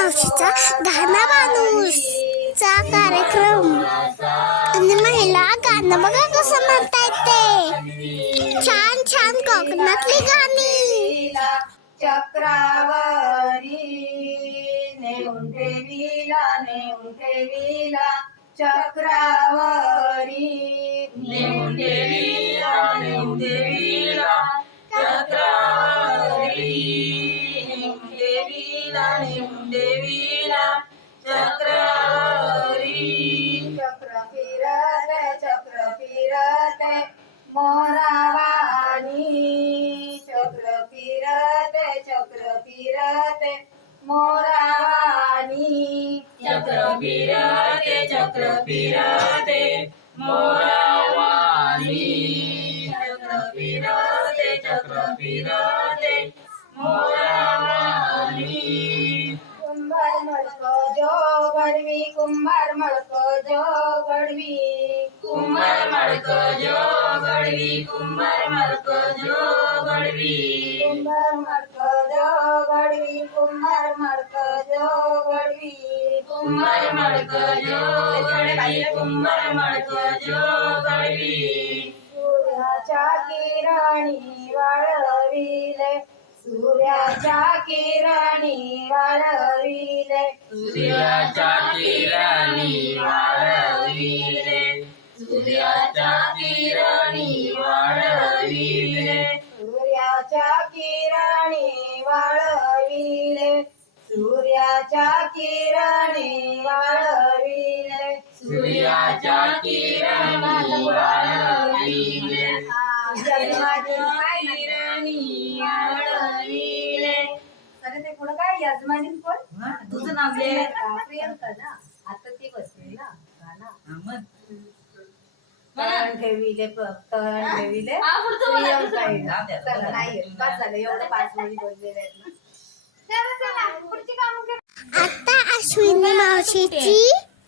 मावशीचा गाणं माणूसचा कार्यक्रम. आणि महिला गाणं बघा कसं म्हणतायत ते. छान छान कोकणातली गाणी. चक्रावरी नेऊन ठेवीला नेऊन ठेवीला. चक्रावरी नेऊन नेऊन चक्रावरी नेऊन मोरावाणी चक्र फिरत चक्र फिरत मोरावाणी. चक्र फिरते चक्र फिरते मोरावाणी. चक्र फिरते चक्र फिरते मोरावाणी. कुंभार मडको जो गडवी कुंभार मडको जो गडवी कुंभार मडको जो गडवी कुंभार मडको जो गडवी कुंभार मडको जो गडवी कुंभार मडको जो गडवी कुंभार मडको जो गडवी कुंभार मडको जो गडवी सूर्याच्या किरणी वाळविले सूर्याच्या किरणी वाळविले. सूर्याच्या किरणी सूर्याच्या किरणी वाळविले सूर्याच्या किरणी वाळविले किरणी वाळविले अरे ते पुढं काय? यजमानी कोण? तुझं नाव प्रियंका. ना? आता ती बसली ना गाणं. करण ठेविले ठेविले. नाही. बस झालं एवढं पाच मिनिट बोललेले आहेत ना. आता अश्विनी मावशीची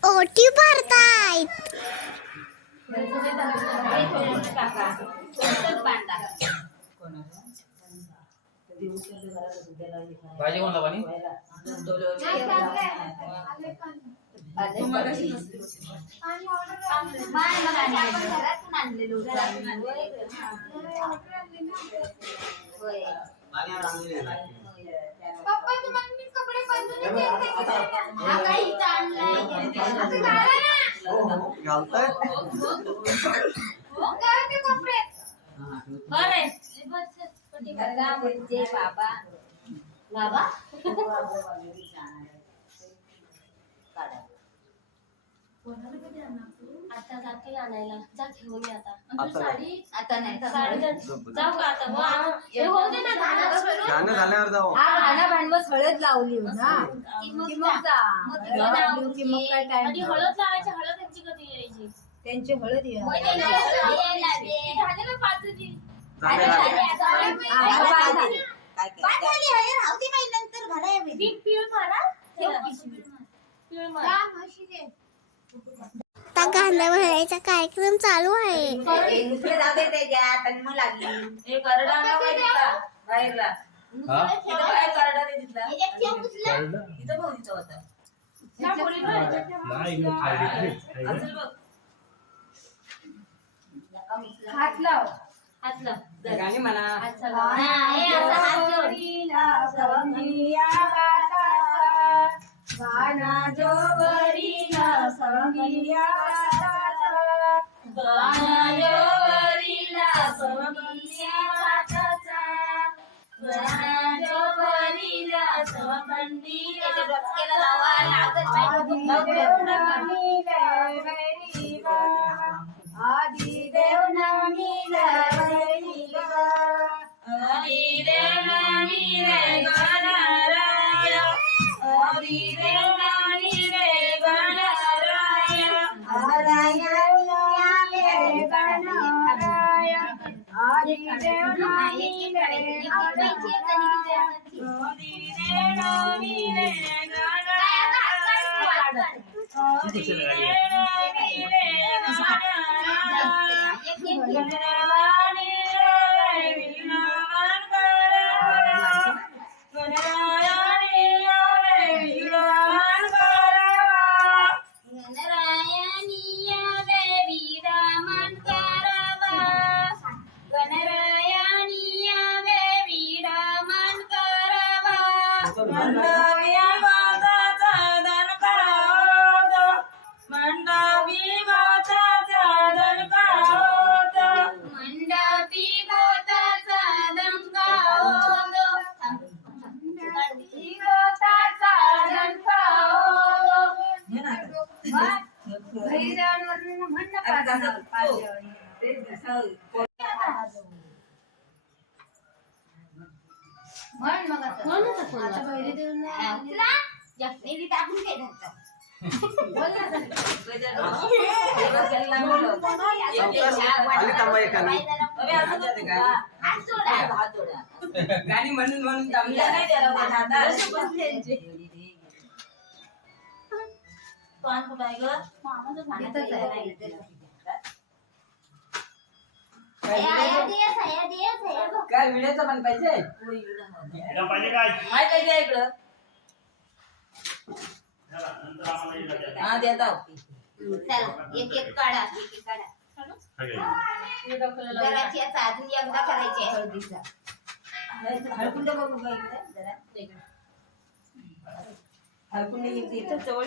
ओटी भरतायत. भाजी पप्पा तुम्हाला मी कपडे बदलून देते. हा काय इथं आणलाय. घाला ना. घालताय हो. घाला ते कपडे. बरे बघा म्हणजे बाबा. बाबा. काढा कोणाला कधी आणणार आता जाते आणायला. जा घेऊन ये आता. आता तू साडी आता नाही. साडी तर- जाऊ का आता? आ- हे. होऊ दे ना गाणं सुरू. गाणं झाल्यावर जाऊ. हा गाणं भांडवस हळद लावली हो ना. की मग जा. मग हळद तिला लावली की मग काय आणि टाइम हळद लावायची हळद त्यांची कधी यायची? त्यांची हळद ये. झाले ना पाच दिवस. झाले, झाले. हा, आता झाली. पीठ पीळ मारा. पीळ मारा. आता गाणं भरायचा कार्यक्रम चालू आहे दुसरे दे त्याच्यात आणि मग लागली हे करडा आणावं काय तिथला? बाहेरला. हा इथं काय करडा ते तिथला? इथं बघ इथं होता. नाही मी खायली. खायली. असेल बघ. हात लाव हात लाव. म्हणा. हात लाव. हा, हे असं हात जोड. जोडीला संगिया गाताचा, बनजोवरीला स्वप्निया वाटाचा बनजोवरीला स्वपंडिया केला लावा लागत नाही কিছু না आता पहिले देऊन नाही जास्त नाही टाकून काय घालतात गाणी म्हणून म्हणून सया दिया सया दिया सया काय विड्याचं पण पाहिजे इकडं पाहिजे काय पाहिजे इकडं चला, आहे. हा देता एक एक काढा एक करायची आहे हळदीचा हळकुंड बघू हळकुंड जवळ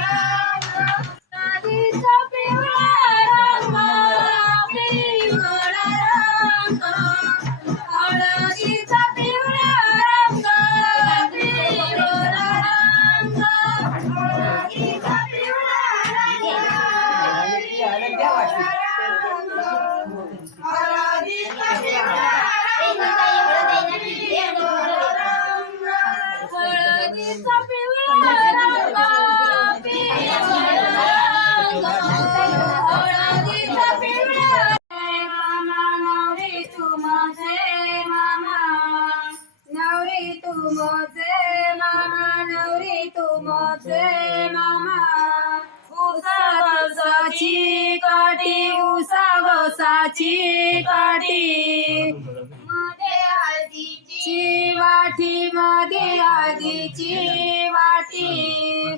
Happy birthday. आधीची वाटी मध्ये आधीची वाटी.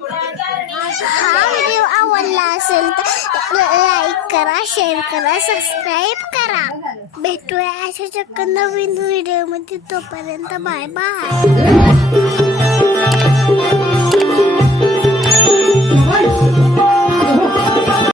हा व्हिडिओ आवडला असेल तर लाईक करा शेअर करा सबस्क्राईब करा. भेटूया अशा चक्क नवीन व्हिडिओमध्ये. तोपर्यंत बाय बाय.